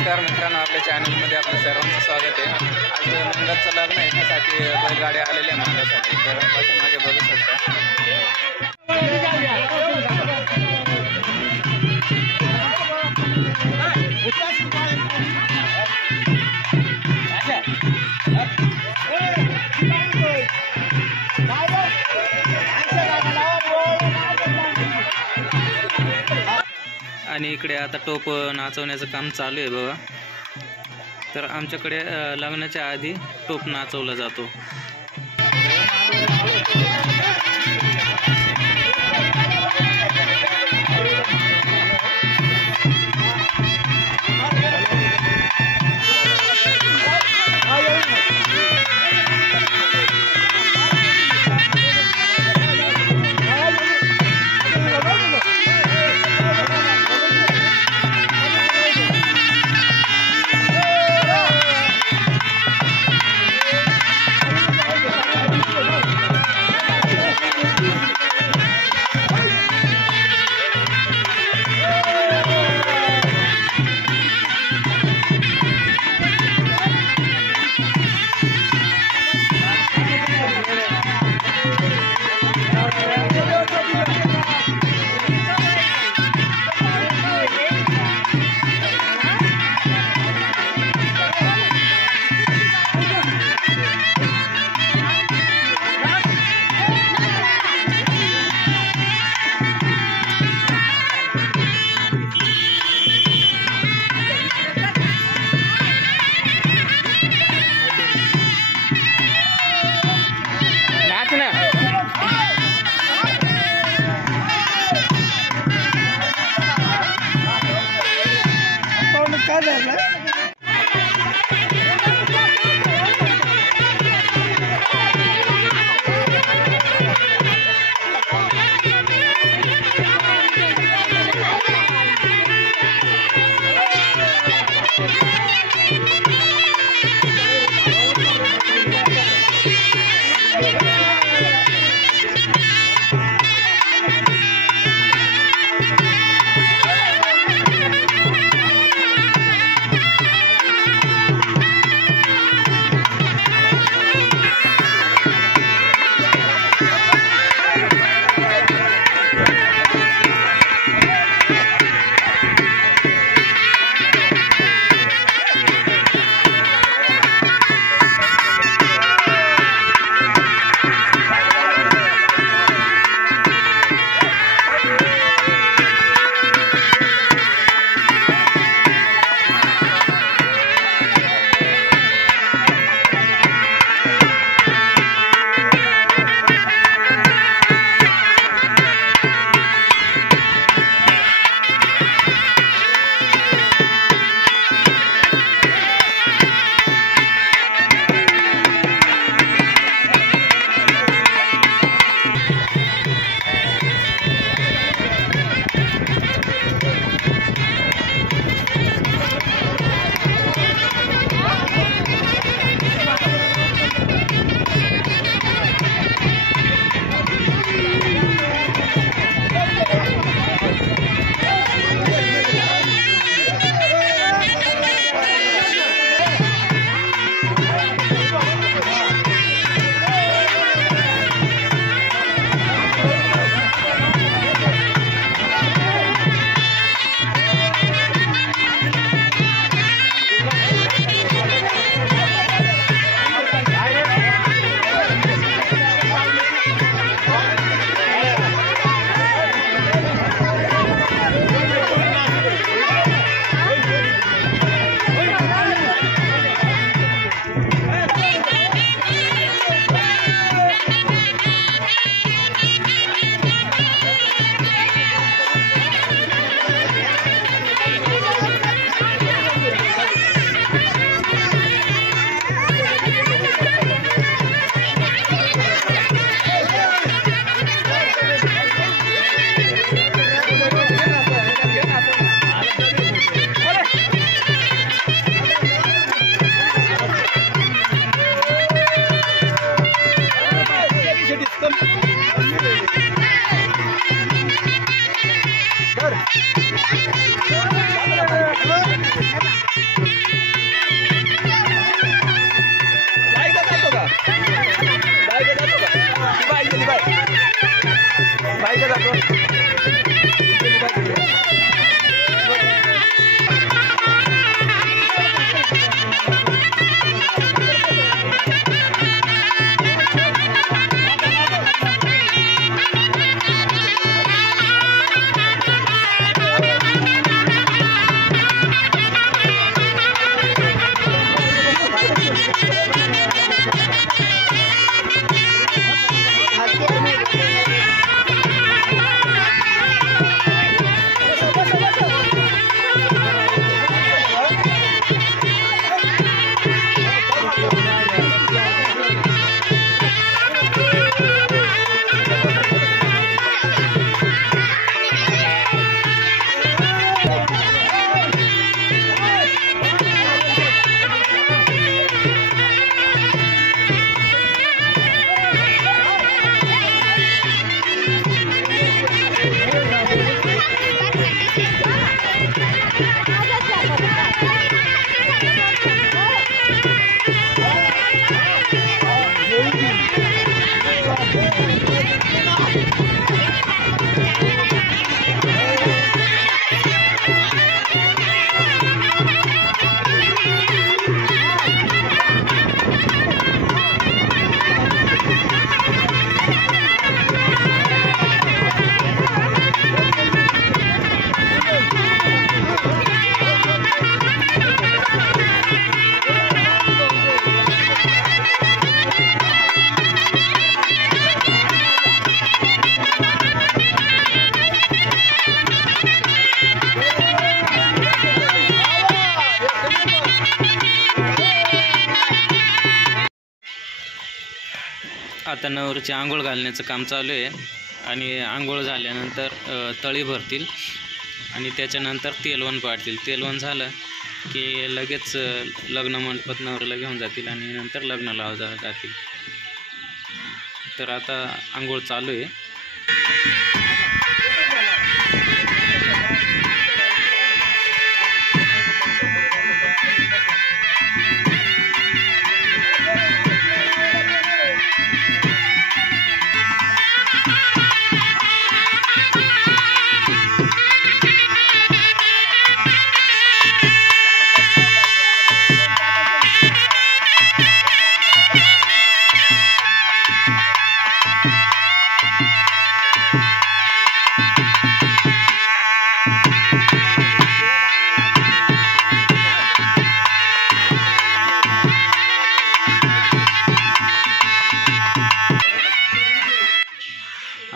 नमस्कार मित्रांनो, आपल्या चॅनलमध्ये आपलं सर्वांचं स्वागत आहे। आज मंगलचं लग्न आहे, त्यासाठी बैलगाड्या आलेल्या आहे मंगलसाठी। तर पाठीमागे बघू शकता। आणि इकडे आता टोप नाचवण्याचं काम चालू आहे बघा। तर आमच्याकडे लग्नाच्या आधी टोप नाचवला जातो। आता नवरीची आंघोळ घालण्याचं काम चालू आहे आणि आंघोळ झाल्यानंतर तळी भरतील आणि त्याच्यानंतर तेलवण पाडतील. तेलवण झालं की लगेच लग्न मंडपात नवरीला घेऊन जातील आणि नंतर लग्न लावलं जातील. तर आता आंघोळ चालू आहे.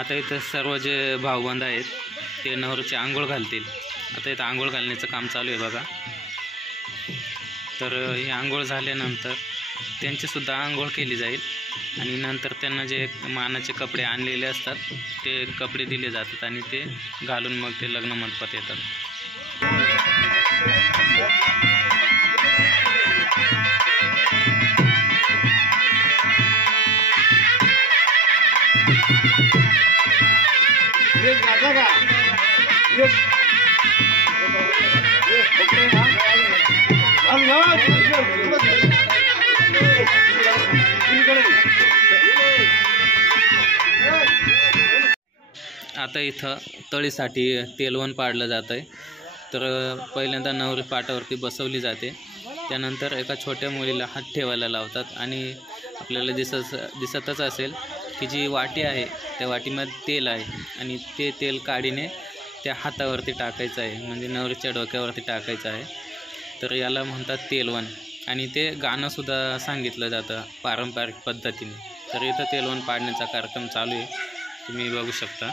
आता इथं सर्व जे भाऊबंद आहेत ते नवरीची आंघोळ घालतील. आता इथं आंघोळ घालण्याचं काम चालू आहे बघा. तर ही आंघोळ झाल्यानंतर त्यांचीसुद्धा आंघोळ केली जाईल आणि नंतर त्यांना जे मानाचे कपडे आणलेले असतात ते कपडे दिले जातात आणि ते घालून मग ते लग्न मंडपात येतात. आता इथं तळीसाठी तेलवण पाडलं जातं आहे. तर पहिल्यांदा नवरी पाटावरती बसवली जाते. त्यानंतर एका छोट्या मुलीला हात ठेवायला लावतात आणि आपल्याला दिसतच असेल की जी वाटी आहे त्या वाटीमध्ये तेल आहे आणि ते तेल काडीने त्या हातावरती टाकायचं आहे, म्हणजे नवरीच्या डोक्यावरती टाकायचं आहे. तर याला म्हणतात तेलवण आणि ते गाणंसुद्धा सांगितलं जातं पारंपरिक पद्धतीने. तर इथं तेलवण पाडण्याचा कार्यक्रम चालू आहे, तुम्ही बघू शकता.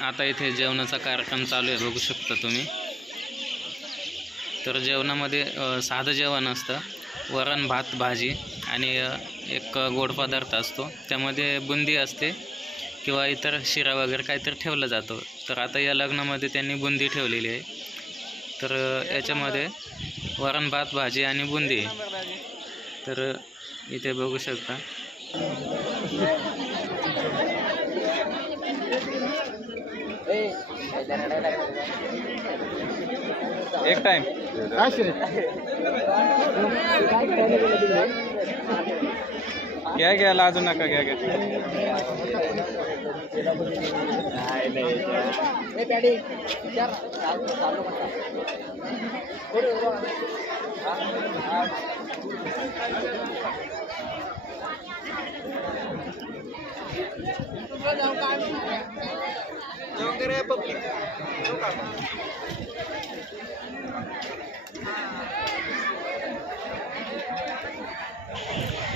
आता इथे जेवणाचा कार्यक्रम चालू आहे, बघू शकता तुम्ही. तर जेवणामध्ये साधं जेवण असतं, वरण भात भाजी आणि एक गोड पदार्थ असतो. त्यामध्ये बुंदी असते किंवा इतर शिरा वगैरे काहीतरी ठेवलं जातं. तर आता या लग्नामध्ये त्यांनी बुंदी ठेवलेली आहे. तर याच्यामध्ये वरण भात भाजी आणि बुंदी आहे. तर इथे बघू शकता. एक टाइम घ्या घ्या, लाजू नका, घ्या घ्या.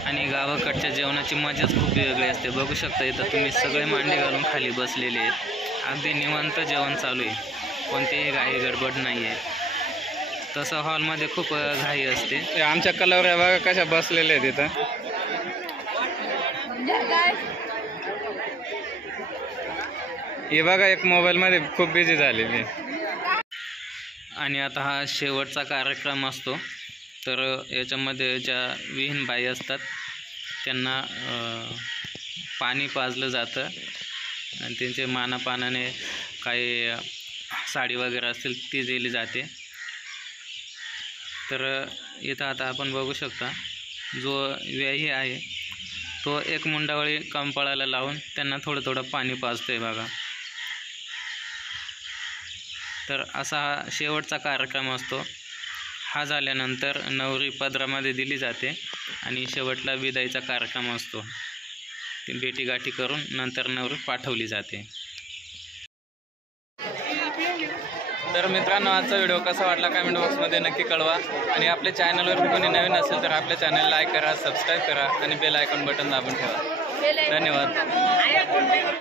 आणि गावाकडच्या जेवणाची मजाच खूप वेगळी असते. बघू शकता इथं तुम्ही सगळे मांडे घालून खाली बसलेले आहेत. अगदी निवांत जेवण चालू आहे, कोणतीही घाई गडबड नाही आहे. तसं हॉलमध्ये खूप घाई असते. आमच्या कलावऱ्या बघा कशा बसलेल्या आहेत इथं. हे बघा एक मोबाईलमध्ये खूप बिझी झालेली. आणि आता हा शेवटचा कार्यक्रम असतो. तर याच्यामध्ये ज्या विहीण बाई असतात त्यांना पाणी पाजलं जातं आणि त्यांचे मानापानाने काही साडी वगैरे असेल ती दिली जाते. तर इथं आता आपण बघू शकता जो व्याही आहे तो एक मुंडावळी कंपाळाला लावून त्यांना थोडं थोडं पाणी पाजतोय बघा. तर असा हा शेवटचा कार्यक्रम असतो. हा झाल्यानंतर नवरी पदरामध्ये दिली जाते आणि शेवटला विदाईचा कार्यक्रम असतो. ती भेटीगाठी करून नंतर नवरी पाठवली जाते. तर मित्रांनो, आजचा व्हिडिओ कसा वाटला कमेंट बॉक्समध्ये नक्की कळवा. आणि आपल्या चॅनलवर कोणी नवीन असेल तर आपल्या चॅनल लाईक करा, सबस्क्राईब करा आणि बेल आयकॉन बटन दाबून ठेवा. धन्यवाद.